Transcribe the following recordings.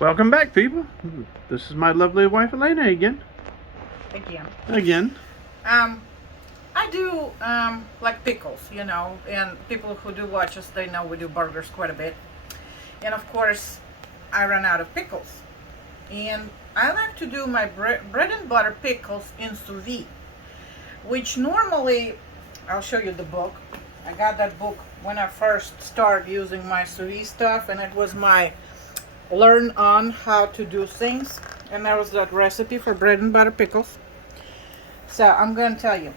Welcome back, people. This is my lovely wife Elena again. Again. Um, I do like pickles, and people who do watch us, they know we do burgers quite a bit. And of course, I run out of pickles. And I like to do my bread and butter pickles in sous vide, which normally, I'll show you the book. I got that book when I first started using my sous vide stuff, and it was my learn on how to do things. And that was that recipe for bread and butter pickles. So I'm going to tell you.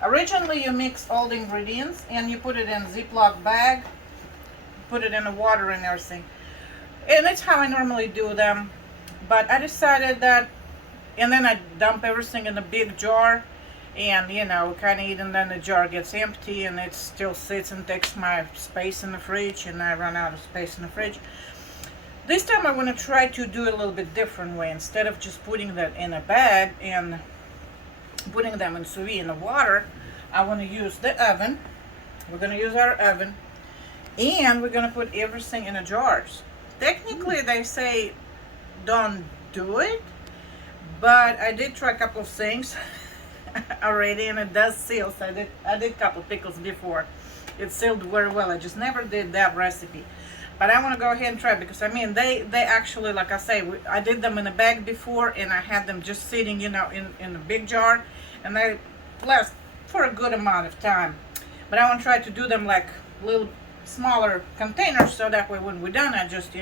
Originally, you mix all the ingredients and you put it in a Ziploc bag, put it in the water and everything. And that's how I normally do them. But I decided that, and then I dump everything in a big jar and, kind of eat, and then the jar gets empty and it still sits and takes my space in the fridge, and I run out of space in the fridge. This time I want to try to do it a little bit different way. Instead of just putting that in a bag and putting them in sous vide in the water, I want to use the oven. We're going to use our oven, and we're going to put everything in the jars. Technically, they say don't do it, but I did try a couple of things already, and it does seal. So I did a couple of pickles before. It sealed very well. I just never did that recipe. But I want to go ahead and try, because they actually, like I say, I did them in a bag before, and I had them just sitting, in a big jar, and they last for a good amount of time. But I want to try to do them like little smaller containers, so that way when we're done, I just,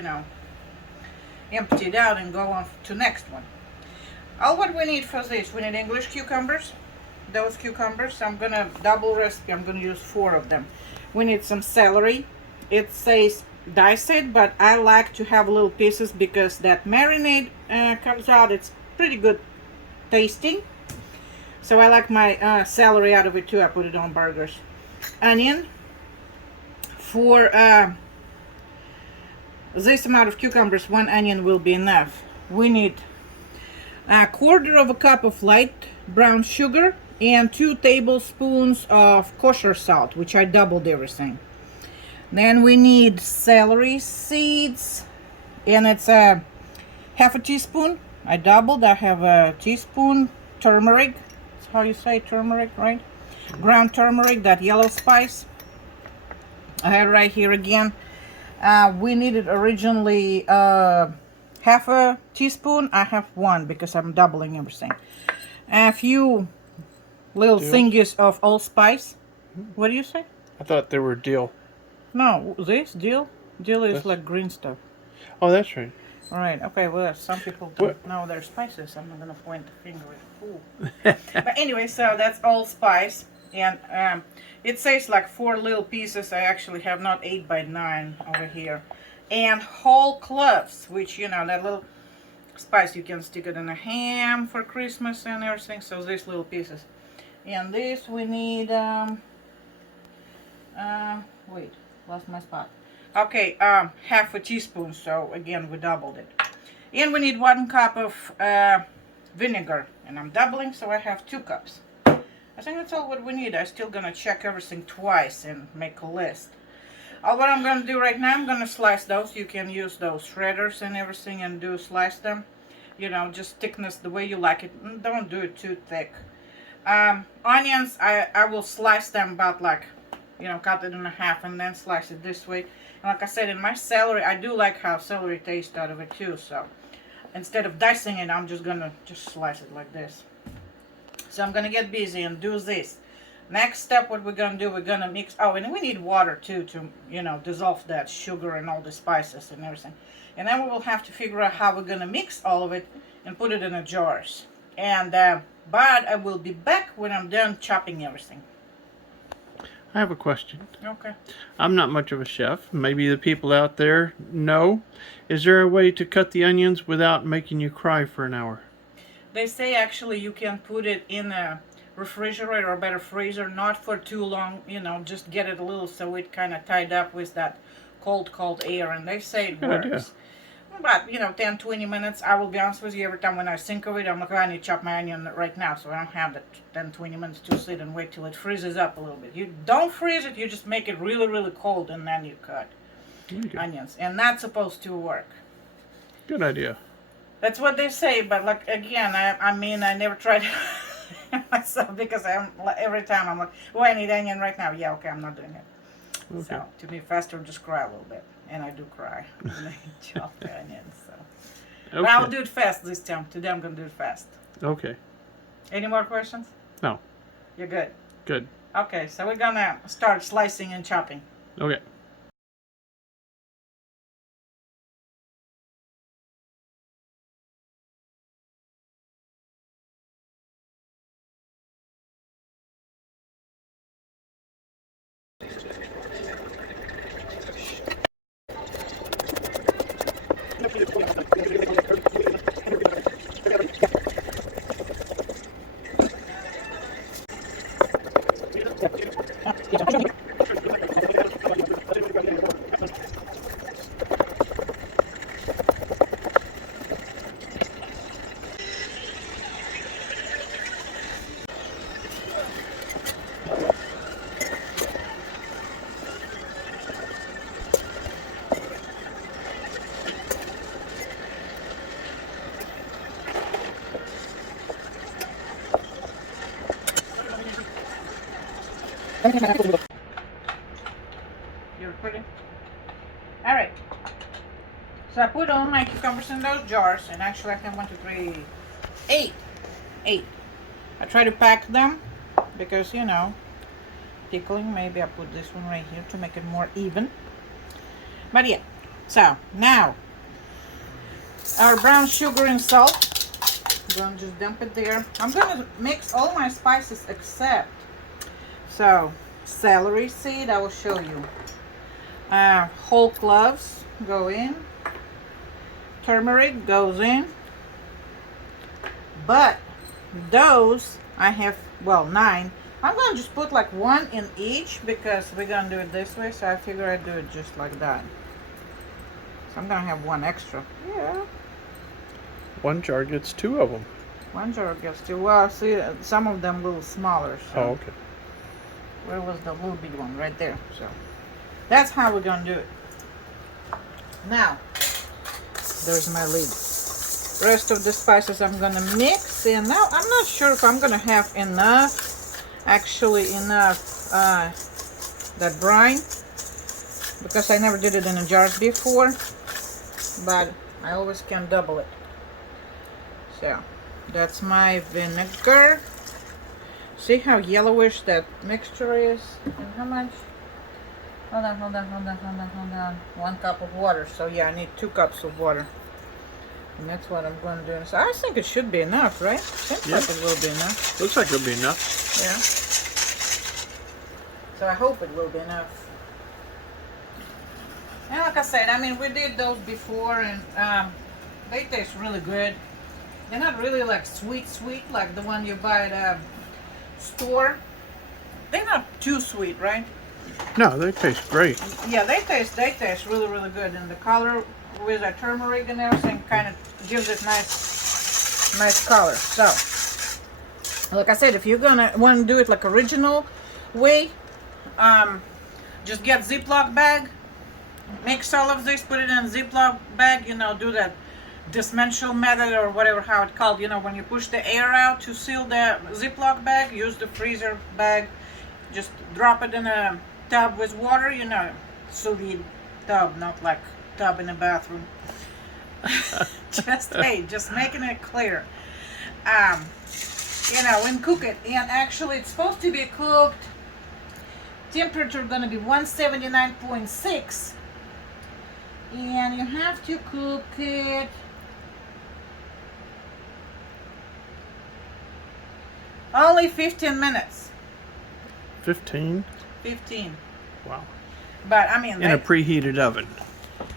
empty it out and go on to next one. All what we need for this, we need English cucumbers. Those cucumbers, I'm going to double recipe. I'm going to use 4 of them. We need some celery. It says dice it, but I like to have little pieces because that marinade comes out. It's pretty good tasting. So I like my celery out of it too. I put it on burgers. Onion. For this amount of cucumbers, 1 onion will be enough. We need a 1/4 cup of light brown sugar and 2 tablespoons of kosher salt, which I doubled everything. Then we need celery seeds, and it's a 1/2 teaspoon. I doubled. I have a teaspoon turmeric. That's how you say turmeric, right? Ground turmeric, that yellow spice. I have right here again. We needed originally 1/2 teaspoon. I have 1 because I'm doubling everything. A few little thingies of allspice. What do you say? I thought they were dill. No, this dill is like green stuff. Oh, that's right. All right. Okay. Well, some people don't know their spices. I'm not gonna point the finger at who. But anyway, so that's allspice, and it says like 4 little pieces. I actually have not 8 by 9 over here, and whole cloves, which that little spice, you can stick it in a ham for Christmas and everything. So these little pieces, and this we need. Wait. Lost my spot. Okay, 1/2 teaspoon, so again we doubled it. And we need 1 cup of vinegar, and I'm doubling, so I have 2 cups. I think that's all what we need. I'm still gonna check everything twice and make a list. What I'm gonna do right now, I'm gonna slice those. You can use those shredders and everything and slice them. Just thickness the way you like it. Don't do it too thick. Onions, I will slice them about like, cut it in half and then slice it this way. And like I said, in my celery, I do like how celery tastes out of it too. So instead of dicing it, I'm just gonna slice it like this. So I'm gonna get busy and do this. Next step, what we're gonna do, we're gonna mix. Oh, and we need water too to dissolve that sugar and all the spices and everything. And then we will have to figure out how we're gonna mix all of it and put it in the jars. And but I will be back when I'm done chopping everything. I have a question. Okay. I'm not much of a chef. Maybe the people out there know. Is there a way to cut the onions without making you cry for an hour? They say actually you can put it in a refrigerator or better freezer, not for too long, just get it a little so it kind of tied up with that cold air, and they say it works. Idea. But 10 20 minutes, I will be honest with you, every time when I think of it, I'm like, oh, I need to chop my onion right now, so I don't have that 10 20 minutes to sit and wait till it freezes up a little bit. You don't freeze it, you just make it really really cold, and then you cut onions, and that's supposed to work. Good idea. That's what they say, but like again, I mean, I never tried it myself because every time I'm like, oh, I need onion right now. Yeah, okay, I'm not doing it. Okay. So to be faster, just cry a little bit, and I do cry when I chop the onions. So, Okay. but I'll do it fast this time. Today I'm gonna do it fast. Okay. Any more questions? No. You're good. Good. Okay, so we're gonna start slicing and chopping. Okay. You're pretty. All right. So I put all my cucumbers in those jars, and actually I have 1, 2, 3, 8. 8. I try to pack them because, you know, pickling. Maybe I put this one right here to make it more even. But yeah. So now our brown sugar and salt. I'm gonna just dump it there. I'm gonna mix all my spices except celery seed. I will show you. Whole cloves go in. Turmeric goes in. But those I have 9. I'm gonna just put like 1 in each because we're gonna do it this way. So I figure I'd do it just like that. So I'm gonna have 1 extra. Yeah. 1 jar gets 2 of them. 1 jar gets 2. Well, see, some of them a little smaller. So. Oh, okay. Where was the little big one? Right there. So that's how we're gonna do it. Now, there's my lid. Rest of the spices I'm gonna mix, and now I'm not sure if I'm gonna have enough, that brine, because I never did it in a jar before, but I always can double it. So that's my vinegar. See how yellowish that mixture is? And how much? Hold on. 1 cup of water. So yeah, I need 2 cups of water. And that's what I'm going to do. So I think it should be enough, right? Seems like it will be enough. Looks like it'll be enough. Yeah. So I hope it will be enough. And like I said, I mean, we did those before, and they taste really good. They're not really like sweet like the one you buy at a store. They're not too sweet, right? No, they taste great. Yeah, they taste really good, and the color with the turmeric and everything kind of gives it nice color. So like I said, if you're gonna want to do it like original way, just get Ziploc bag, mix all of this, put it in a Ziploc bag, you know, do that dismantle method or whatever how it's called, you know, when you push the air out to seal the Ziploc bag, use the freezer bag, just drop it in a tub with water, you know, sous vide tub, not like tub in a bathroom. Just making it clear. You know, and cook it. And actually it's supposed to be cooked, temperature gonna be 179.6, and you have to cook it only 15 minutes. 15? 15. Wow. But I mean, In a preheated oven.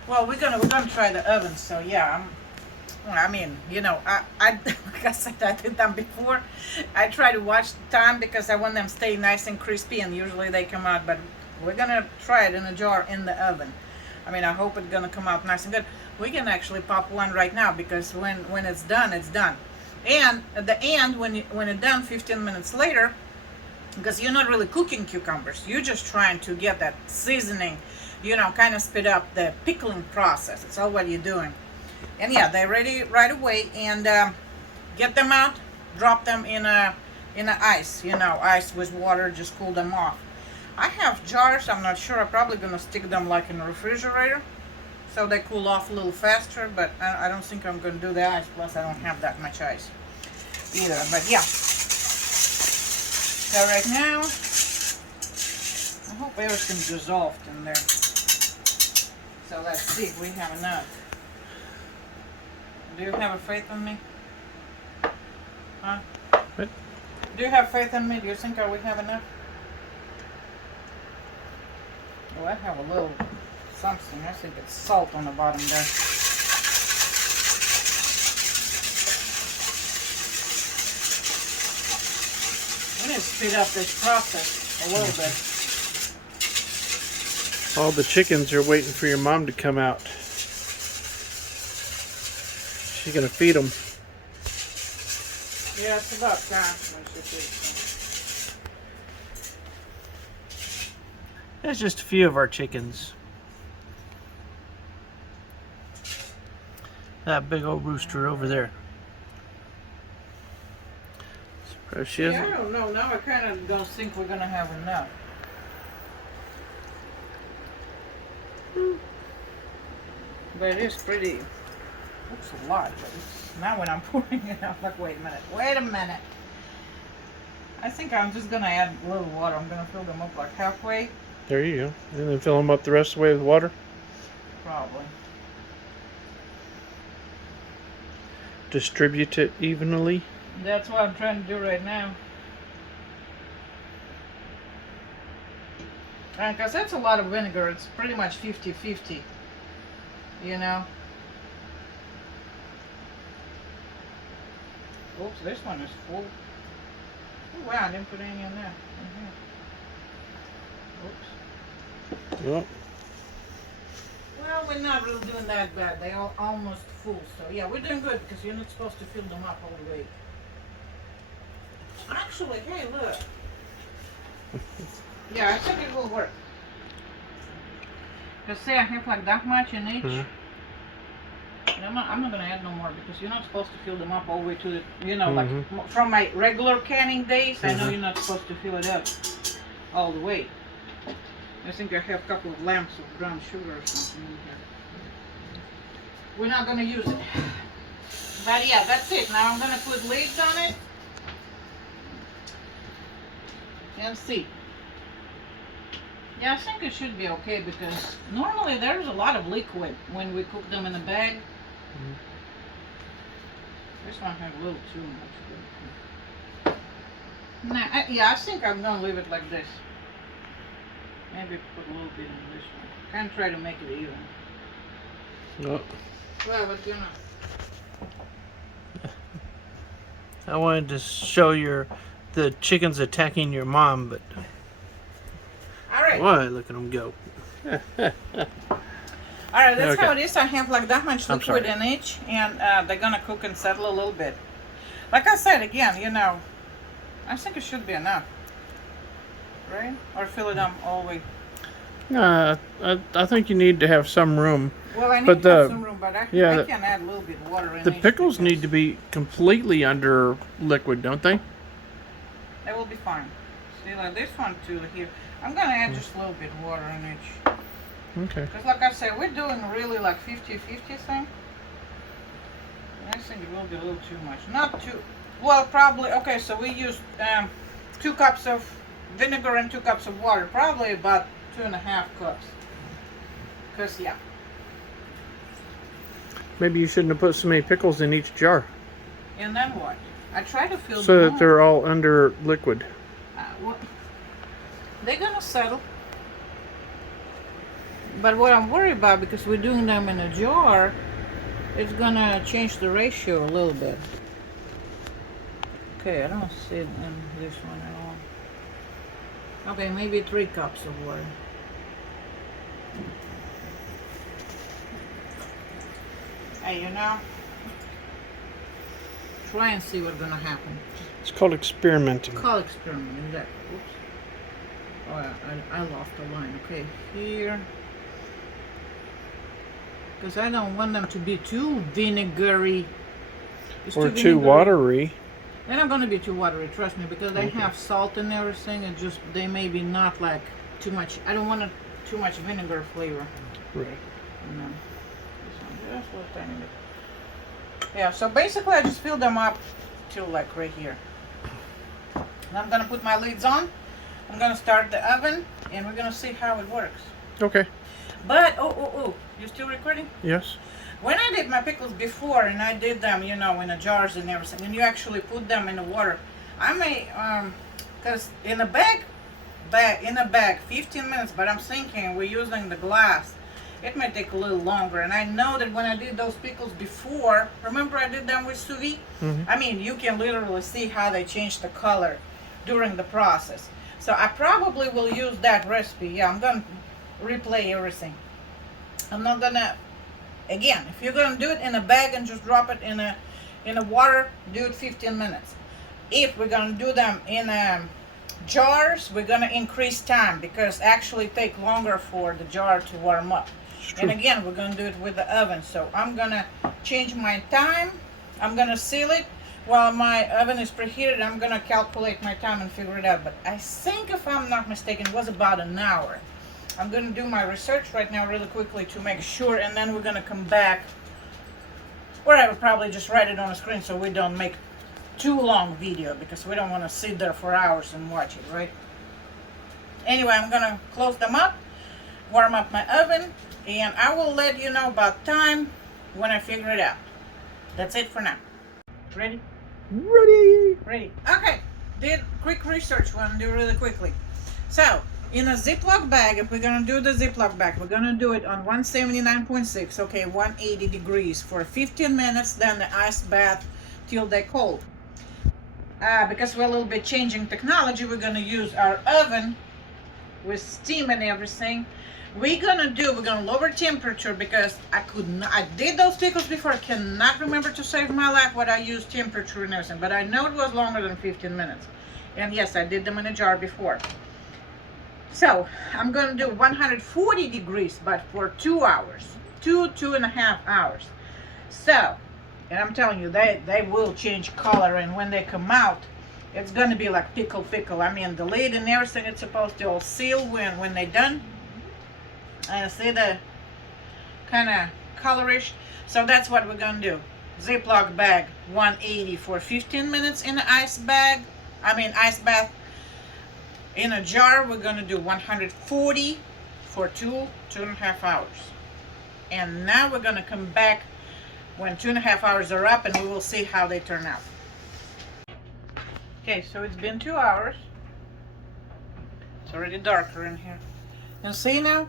well, we're gonna try the oven. So yeah, I mean, you know, I like I said, I did them before. I try to watch the time because I want them to stay nice and crispy, and usually they come out. But we're gonna try it in a jar in the oven. I mean, I hope it's gonna come out nice and good. We can actually pop one right now because when it's done, it's done. And at the end, when it's done 15 minutes later, because you're not really cooking cucumbers, you're just trying to get that seasoning, you know, kind of speed up the pickling process. It's all what you're doing. And yeah, they're ready right away. And get them out, drop them in a ice, ice with water, just cool them off. I have jars. I'm not sure. I'm probably gonna stick them like in the refrigerator so they cool off a little faster, but I don't think I'm gonna do the ice. Plus I don't have that much ice either. But yeah, so right now I hope everything's dissolved in there. So let's see if we have enough. Do you have a faith in me? Huh? What? Do you have faith in me? Do you think we have enough? Oh, I have a little something. I think it's salt on the bottom there. We need to speed up this process a little bit. All the chickens are waiting for your mom to come out. She's gonna feed them. Yeah, it's about time when she feeds There's just a few of our chickens. That big old rooster over there. Surprised she them. hasn't. Yeah, I don't know. Now I kind of don't think we're gonna have enough. But it is pretty. Looks a lot, but now when I'm pouring it, I'm like, wait a minute. I think I'm just gonna add a little water. I'm gonna fill them up like halfway. There you go. And then fill them up the rest of the way with water. Probably. Distribute it evenly. That's what I'm trying to do right now. And because that's a lot of vinegar, it's pretty much 50-50. Oops, this one is full. Oh wow, I didn't put any in there. Oops. Well, Well, we're not really doing that bad. They are almost full, so yeah, we're doing good because you're not supposed to fill them up all the way. Actually, hey, look. Yeah, I think it will work. Because say I have like that much in each. And I'm not gonna add no more because you're not supposed to fill them up all the way to the, like from my regular canning days, I know you're not supposed to fill it up all the way. I think I have a couple of lamps of brown sugar or something in here. We're not gonna use it. But yeah, that's it. Now I'm gonna put lids on it and see. Yeah, I think it should be okay because normally there's a lot of liquid when we cook them in a bag. This one has a little too much. Nah, yeah, I think I'm gonna leave it like this. Maybe put a little bit in this one. Kind of try to make it even. no. Well, but I wanted to show the chickens attacking your mom, but Alright. boy, look at them go. Alright, that's Okay. how it is. I have like that much liquid in each, and they're gonna cook and settle a little bit. Like I said again, I think it should be enough. Right? Or fill it up all the way. I think you need to have some room. Well, I need But to have some room, but I can add a little bit of water in The each pickles because need to be completely under liquid, don't they? They will be fine. See, like this one too here. I'm gonna add just a little bit of water in each. Okay. Because like I said, we're doing really like 50-50 thing. I think it will be a little too much. Not too, well probably, okay, so we used 2 cups of vinegar and 2 cups of water. Probably about 2.5 cups. Because yeah. Maybe you shouldn't have put so many pickles in each jar. And then what? I try to fill So them that up. they're all under liquid. They're gonna settle. But what I'm worried about, because we're doing them in a jar, it's gonna change the ratio a little bit. Okay, I don't see it in this one at all. Okay, maybe 3 cups of water. Hey, try and see what's gonna happen. It's called experimenting. Call experiment, exactly. Oops. Oh, I lost the line. Okay, here. because I don't want them to be too vinegary. Or too watery. They're not going to be too watery, trust me, because they have salt and everything, and just they may be not like too much. I don't want too much vinegar flavor. Right. You know. Just a little tiny bit. Yeah, so basically I just fill them up till like right here. And I'm gonna put my lids on. I'm gonna start the oven and we're gonna see how it works. Okay. But you still recording? Yes. When I did my pickles before and I did them, you know, in the jars and everything, and you actually put them in the water, I may because in a bag 15 minutes, but I'm thinking we're using the glass. It might take a little longer, and I know that when I did those pickles before, remember I did them with Sous Vide? I mean, you can literally see how they change the color during the process. So I probably will use that recipe. Yeah, I'm gonna replay everything. I'm not gonna, again, if you're gonna do it in a bag and just drop it in a water, do it 15 minutes. If we're gonna do them in jars, we're gonna increase time because actually take longer for the jar to warm up. And again, we're gonna do it with the oven. So I'm gonna change my time. I'm gonna seal it while my oven is preheated. I'm gonna calculate my time and figure it out. But I think, if I'm not mistaken, it was about an hour. I'm gonna do my research right now really quickly to make sure, and then we're gonna come back. Or I would probably just write it on the screen so we don't make too long video, because we don't want to sit there for hours and watch it, right? Anyway, I'm gonna close them up, warm up my oven, and I will let you know about time when I figure it out. That's it for now. Ready? Ready. Okay, did quick research, want to do really quickly. So in a Ziploc bag, if we're gonna do the Ziploc bag, we're gonna do it on 179.6, okay, 180 degrees for 15 minutes, then the ice bath till they cold. Because we're a little bit changing technology, we're gonna use our oven with steam and everything. We're gonna lower temperature, because I did those pickles before. I cannot remember to save my life what I used temperature and everything, but I know it was longer than 15 minutes. And yes, I did them in a jar before. So I'm gonna do 140 degrees, but for 2 hours, 2.5 hours. So, and I'm telling you, they will change color, and when they come out, it's gonna be like pickle. I mean, the lid and everything, it's supposed to all seal when they're done. And see the kind of colorish. So that's what we're gonna do. Ziploc bag 180 for 15 minutes in the ice bath. In a jar, we're gonna do 140 for 2.5 hours. And now we're gonna come back when 2.5 hours are up, and we will see how they turn out. Okay, so it's been 2 hours. It's already darker in here. And see now?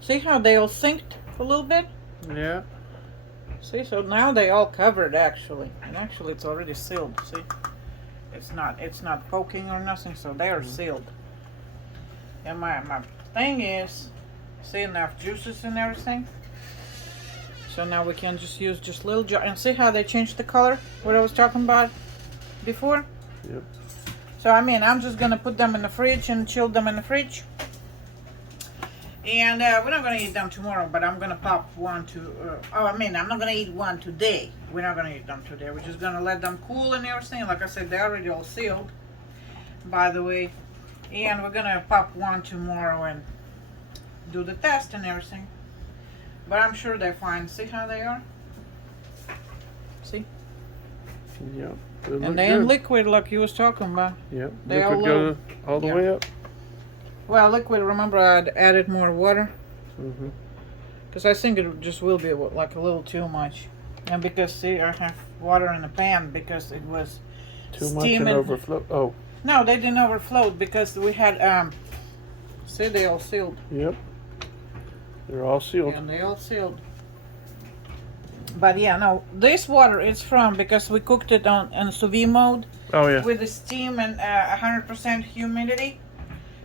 See how they all synced a little bit? Yeah. See, so now they all covered actually. And actually it's already sealed, see? It's not poking or nothing, so they are sealed. And my thing is, see, enough juices and everything. So now we can just use just little jar, and see how they changed the color, what I was talking about before? Yep. So I mean, I'm just gonna put them in the fridge and chill them in the fridge. And we're not gonna eat them tomorrow, but I'm gonna pop one I'm not gonna eat one today. We're not gonna eat them today. We're just gonna let them cool and everything. Like I said, they're already all sealed, by the way. And we're gonna pop one tomorrow and do the test and everything. But I'm sure they're fine. See how they are? See? Yep. And they're in liquid, like you was talking about. Yep. They liquid go all the way up. Well, liquid, remember I'd added more water. Mm-hmm. Because I think it just will be like a little too much. And because, see, I have water in the pan because it was too much and overflow. Oh. No, they didn't overflow because we had, see, they all sealed. Yep. They're all sealed. And they all sealed. But yeah, no, this water is from, because we cooked it in sous vide mode. Oh, yeah. With the steam and 100% humidity.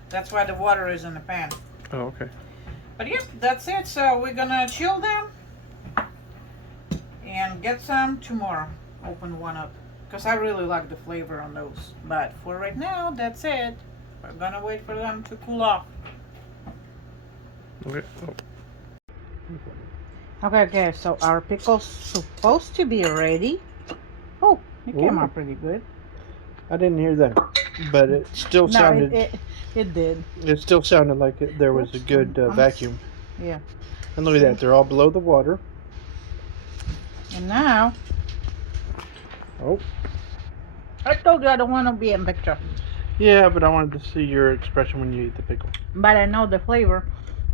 That's why the water is in the pan. Oh, okay. But yep, that's it. So we're gonna chill them and get some tomorrow. Open one up, because I really like the flavor on those. But for right now, that's it. We're gonna wait for them to cool off. Okay. Oh. Okay, so our pickle's supposed to be ready. Oh, it came Ooh. out pretty good. I didn't hear that, but it still sounded. It did. It still sounded like there was a good vacuum. Yeah. And look at that, they're all below the water. And now, oh, I told you I don't want to be in picture. Yeah, but I wanted to see your expression when you eat the pickle. But I know the flavor,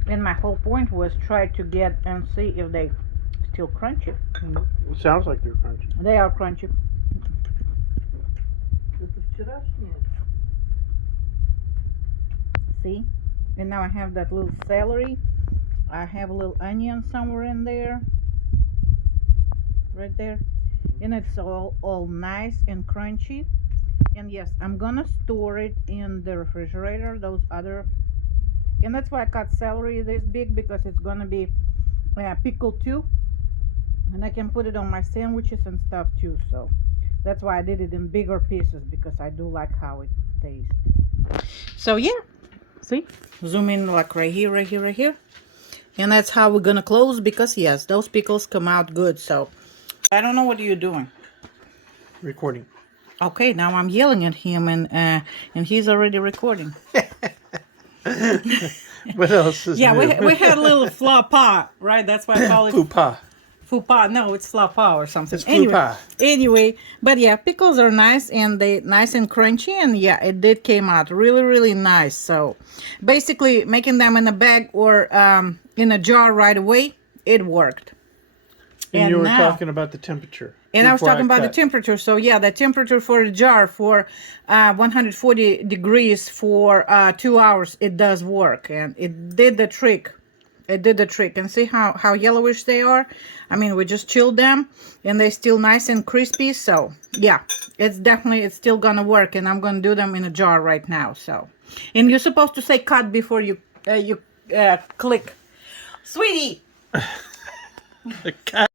and my whole point was try to get and see if they still crunchy. It sounds like they're crunchy. They are crunchy. See? And now I have that little celery. I have a little onion somewhere in there. Right there. And it's all nice and crunchy. And yes, I'm gonna store it in the refrigerator, those other. And that's why I cut celery this big, because it's gonna be pickled too. And I can put it on my sandwiches and stuff too. So that's why I did it in bigger pieces, because I do like how it tastes. So yeah, see, zoom in like right here, right here, right here. And that's how we're gonna close, because yes, those pickles come out good. So I don't know what you're doing. Recording. Okay, now I'm yelling at him, and he's already recording. What else is yeah, new? we had a little faux pas, right? That's why I call it faux pas. Faux pas. No, it's faux pas or something. It's faux pas. Anyway, but yeah, pickles are nice, and they nice and crunchy, and yeah, it did came out really, really nice. So basically, making them in a bag or in a jar right away, it worked. And you were talking about the temperature. And I was talking about the temperature. So yeah, the temperature for the jar for 140 degrees for 2 hours, it does work. And it did the trick. It did the trick. And see how yellowish they are? I mean, we just chilled them and they're still nice and crispy. So yeah, it's still gonna work. And I'm gonna do them in a jar right now. So, and you're supposed to say cut before you click. Sweetie! The cat.